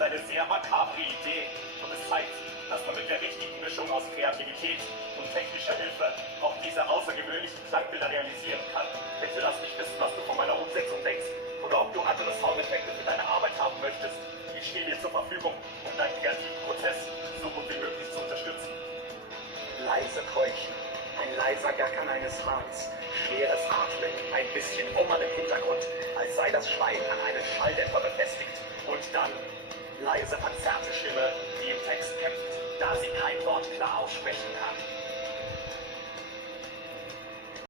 ist eine sehr makabre Idee und es zeigt, dass man mit der richtigen Mischung aus Kreativität und technischer Hilfe auch diese außergewöhnlichen Klangbilder realisieren kann. Bitte lass mich wissen, was du von meiner Umsetzung denkst oder ob du andere Soundeffekte für deine Arbeit haben möchtest. Ich stehe dir zur Verfügung, um deinen kreativen Prozess so gut wie möglich zu unterstützen. Leise Keuchen, ein leiser Gackern eines Hahns, schweres Atmen, ein bisschen Wummern im Hintergrund, als sei das Schwein an einen Schalldämpfer befestigt. Und dann leise verzerrte Stimme, die im Text kämpft, da sie kein Wort klar aussprechen kann.